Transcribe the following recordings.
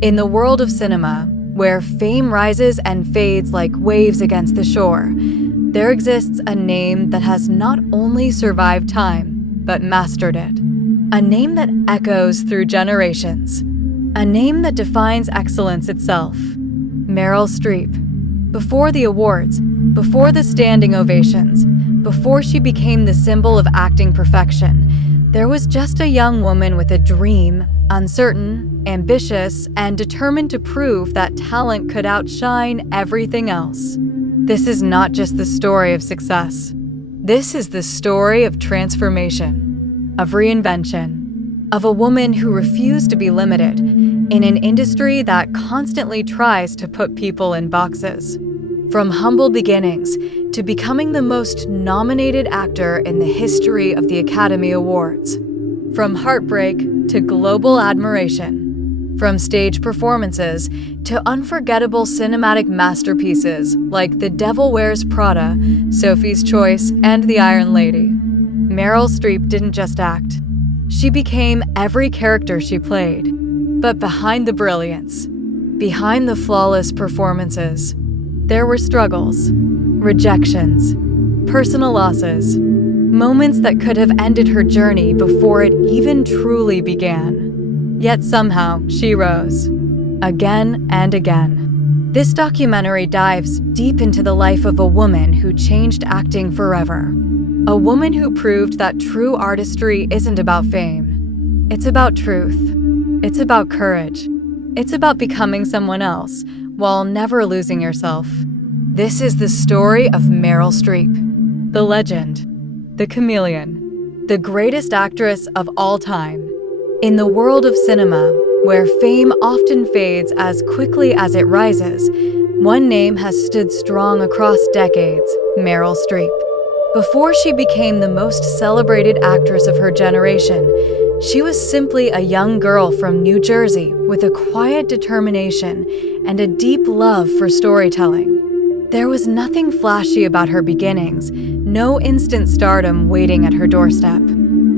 In the world of cinema, where fame rises and fades like waves against the shore, there exists a name that has not only survived time, but mastered it. A name that echoes through generations. A name that defines excellence itself. Meryl Streep. Before the awards, before the standing ovations, before she became the symbol of acting perfection, there was just a young woman with a dream, uncertain, ambitious, and determined to prove that talent could outshine everything else. This is not just the story of success. This is the story of transformation, of reinvention, of a woman who refused to be limited in an industry that constantly tries to put people in boxes. From humble beginnings to becoming the most nominated actor in the history of the Academy Awards. From heartbreak to global admiration. From stage performances to unforgettable cinematic masterpieces like The Devil Wears Prada, Sophie's Choice, and The Iron Lady. Meryl Streep didn't just act. She became every character she played. But behind the brilliance, behind the flawless performances, there were struggles, rejections, personal losses, moments that could have ended her journey before it even truly began. Yet somehow, she rose, again and again. This documentary dives deep into the life of a woman who changed acting forever. A woman who proved that true artistry isn't about fame. It's about truth. It's about courage. It's about becoming someone else while never losing yourself. This is the story of Meryl Streep, the legend, the chameleon, the greatest actress of all time. In the world of cinema, where fame often fades as quickly as it rises, one name has stood strong across decades: Meryl Streep. Before she became the most celebrated actress of her generation, she was simply a young girl from New Jersey with a quiet determination and a deep love for storytelling. There was nothing flashy about her beginnings, no instant stardom waiting at her doorstep.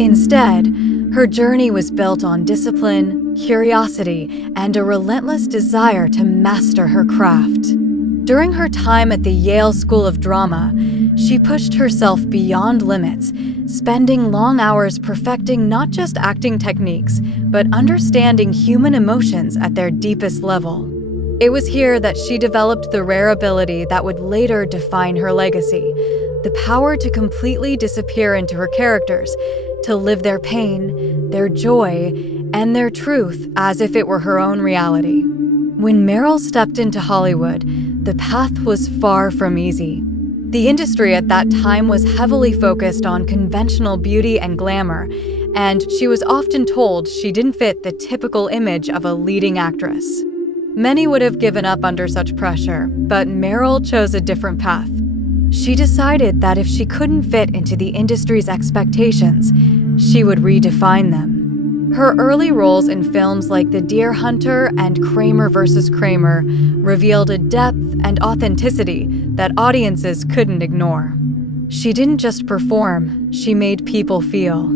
Instead, her journey was built on discipline, curiosity, and a relentless desire to master her craft. During her time at the Yale School of Drama, she pushed herself beyond limits, spending long hours perfecting not just acting techniques, but understanding human emotions at their deepest level. It was here that she developed the rare ability that would later define her legacy, the power to completely disappear into her characters, to live their pain, their joy, and their truth as if it were her own reality. When Meryl stepped into Hollywood, the path was far from easy. The industry at that time was heavily focused on conventional beauty and glamour, and she was often told she didn't fit the typical image of a leading actress. Many would have given up under such pressure, but Meryl chose a different path. She decided that if she couldn't fit into the industry's expectations, she would redefine them. Her early roles in films like The Deer Hunter and Kramer vs. Kramer revealed a depth and authenticity that audiences couldn't ignore. She didn't just perform, she made people feel.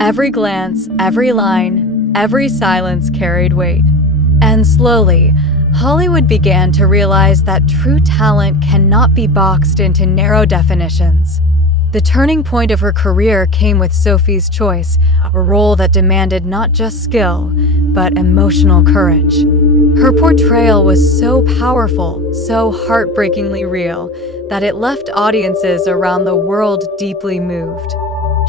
Every glance, every line, every silence carried weight. And slowly, Hollywood began to realize that true talent cannot be boxed into narrow definitions. The turning point of her career came with Sophie's Choice, a role that demanded not just skill, but emotional courage. Her portrayal was so powerful, so heartbreakingly real, that it left audiences around the world deeply moved.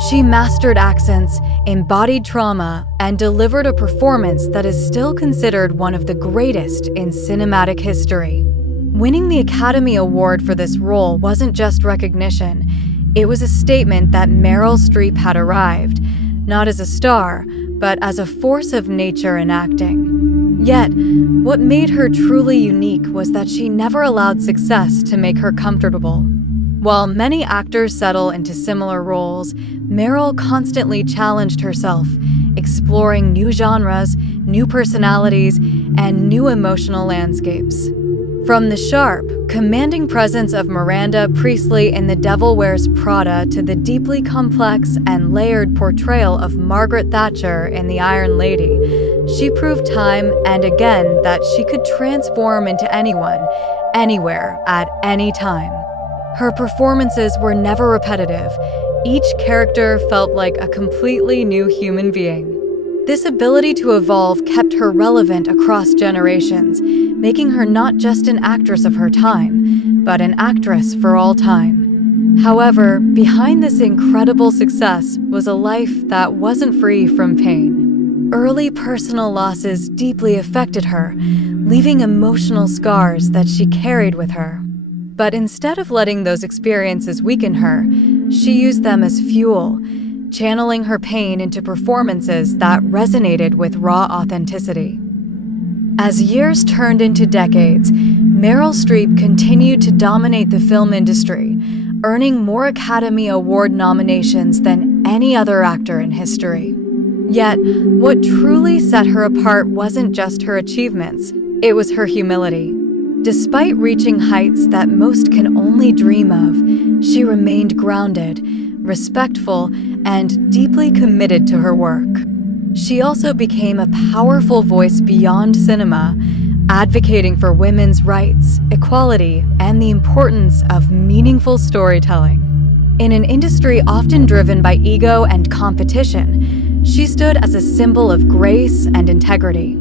She mastered accents, embodied trauma, and delivered a performance that is still considered one of the greatest in cinematic history. Winning the Academy Award for this role wasn't just recognition. It was a statement that Meryl Streep had arrived, not as a star, but as a force of nature in acting. Yet, what made her truly unique was that she never allowed success to make her comfortable. While many actors settle into similar roles, Meryl constantly challenged herself, exploring new genres, new personalities, and new emotional landscapes. From the sharp, commanding presence of Miranda Priestley in The Devil Wears Prada to the deeply complex and layered portrayal of Margaret Thatcher in The Iron Lady, She proved time and again that she could transform into anyone, anywhere, at any time. Her performances were never repetitive. Each character felt like a completely new human being. This ability to evolve kept her relevant across generations, making her not just an actress of her time, but an actress for all time. However, behind this incredible success was a life that wasn't free from pain. Early personal losses deeply affected her, leaving emotional scars that she carried with her. But instead of letting those experiences weaken her, she used them as fuel, channeling her pain into performances that resonated with raw authenticity. As years turned into decades, Meryl Streep continued to dominate the film industry, earning more Academy Award nominations than any other actor in history. Yet, what truly set her apart wasn't just her achievements, it was her humility. Despite reaching heights that most can only dream of, she remained grounded, respectful, and deeply committed to her work. She also became a powerful voice beyond cinema, advocating for women's rights, equality, and the importance of meaningful storytelling. In an industry often driven by ego and competition, she stood as a symbol of grace and integrity.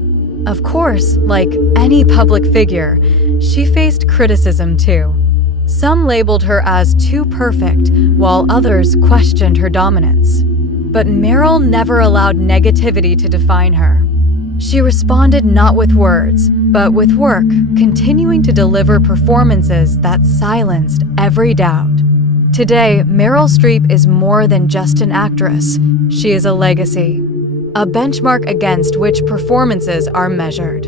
Of course, like any public figure, she faced criticism too. Some labeled her as too perfect, while others questioned her dominance. But Meryl never allowed negativity to define her. She responded not with words, but with work, continuing to deliver performances that silenced every doubt. Today, Meryl Streep is more than just an actress. She is a legacy, a benchmark against which performances are measured.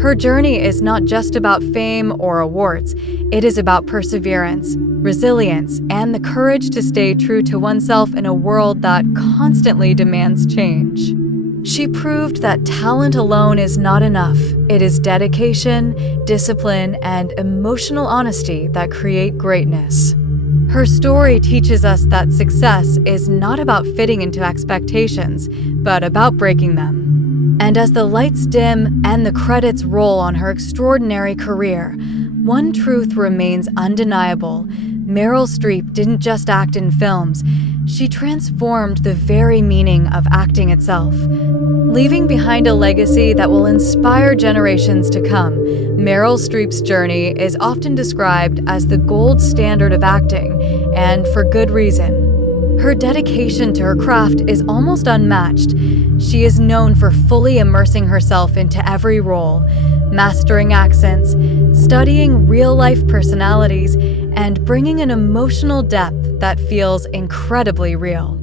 Her journey is not just about fame or awards. It is about perseverance, resilience, and the courage to stay true to oneself in a world that constantly demands change. She proved that talent alone is not enough. It is dedication, discipline, and emotional honesty that create greatness. Her story teaches us that success is not about fitting into expectations, but about breaking them. And as the lights dim and the credits roll on her extraordinary career, one truth remains undeniable. Meryl Streep didn't just act in films, she transformed the very meaning of acting itself. Leaving behind a legacy that will inspire generations to come, Meryl Streep's journey is often described as the gold standard of acting, and for good reason. Her dedication to her craft is almost unmatched. She is known for fully immersing herself into every role, mastering accents, studying real-life personalities, and bringing an emotional depth that feels incredibly real.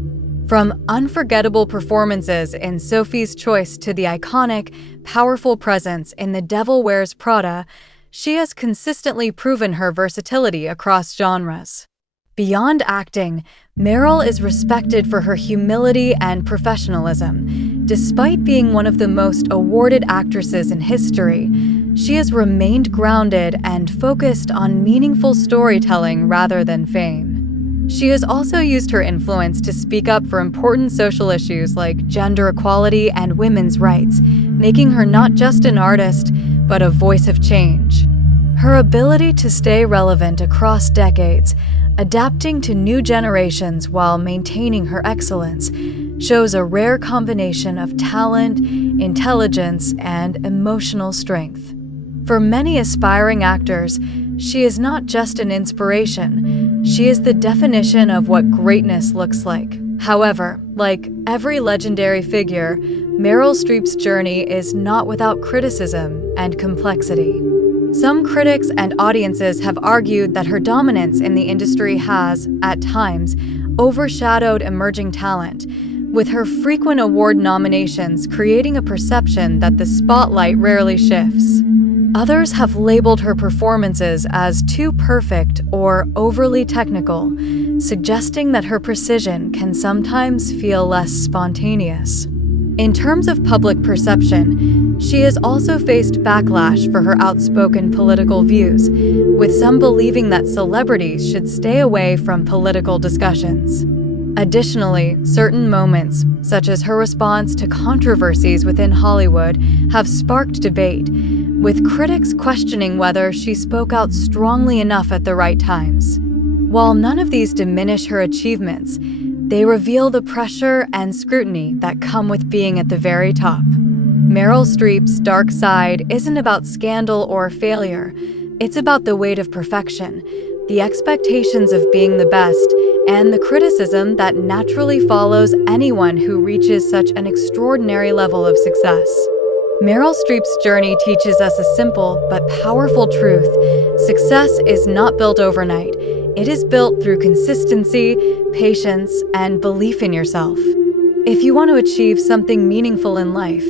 From unforgettable performances in Sophie's Choice to the iconic, powerful presence in The Devil Wears Prada, she has consistently proven her versatility across genres. Beyond acting, Meryl is respected for her humility and professionalism. Despite being one of the most awarded actresses in history, she has remained grounded and focused on meaningful storytelling rather than fame. She has also used her influence to speak up for important social issues like gender equality and women's rights, making her not just an artist, but a voice of change. Her ability to stay relevant across decades, adapting to new generations while maintaining her excellence, shows a rare combination of talent, intelligence, and emotional strength. For many aspiring actors, she is not just an inspiration, she is the definition of what greatness looks like. However, like every legendary figure, Meryl Streep's journey is not without criticism and complexity. Some critics and audiences have argued that her dominance in the industry has, at times, overshadowed emerging talent, with her frequent award nominations creating a perception that the spotlight rarely shifts. Others have labeled her performances as too perfect or overly technical, suggesting that her precision can sometimes feel less spontaneous. In terms of public perception, she has also faced backlash for her outspoken political views, with some believing that celebrities should stay away from political discussions. Additionally, certain moments, such as her response to controversies within Hollywood, have sparked debate, with critics questioning whether she spoke out strongly enough at the right times. While none of these diminish her achievements, they reveal the pressure and scrutiny that come with being at the very top. Meryl Streep's dark side isn't about scandal or failure. It's about the weight of perfection, the expectations of being the best, and the criticism that naturally follows anyone who reaches such an extraordinary level of success. Meryl Streep's journey teaches us a simple but powerful truth. Success is not built overnight. It is built through consistency, patience, and belief in yourself. If you want to achieve something meaningful in life,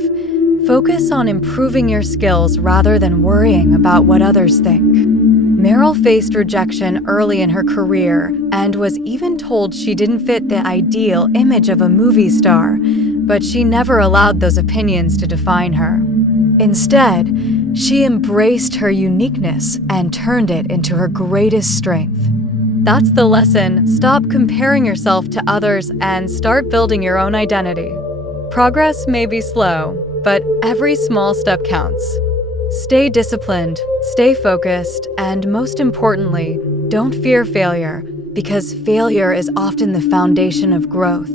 focus on improving your skills rather than worrying about what others think. Meryl faced rejection early in her career and was even told she didn't fit the ideal image of a movie star, but she never allowed those opinions to define her. Instead, she embraced her uniqueness and turned it into her greatest strength. That's the lesson. Stop comparing yourself to others and start building your own identity. Progress may be slow, but every small step counts. Stay disciplined, stay focused, and most importantly, don't fear failure, because failure is often the foundation of growth.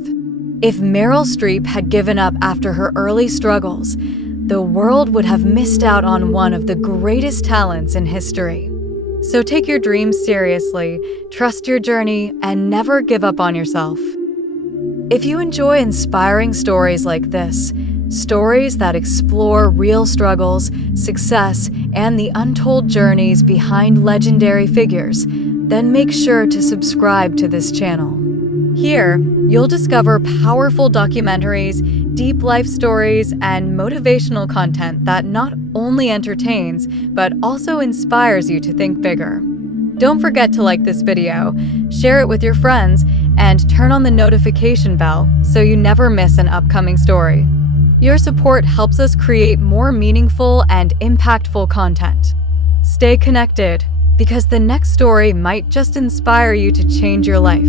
If Meryl Streep had given up after her early struggles, the world would have missed out on one of the greatest talents in history. So take your dreams seriously, trust your journey, and never give up on yourself. If you enjoy inspiring stories like this, stories that explore real struggles, success, and the untold journeys behind legendary figures, then make sure to subscribe to this channel. Here, you'll discover powerful documentaries, deep life stories, and motivational content that not only entertains, but also inspires you to think bigger. Don't forget to like this video, share it with your friends, and turn on the notification bell so you never miss an upcoming story. Your support helps us create more meaningful and impactful content. Stay connected, because the next story might just inspire you to change your life.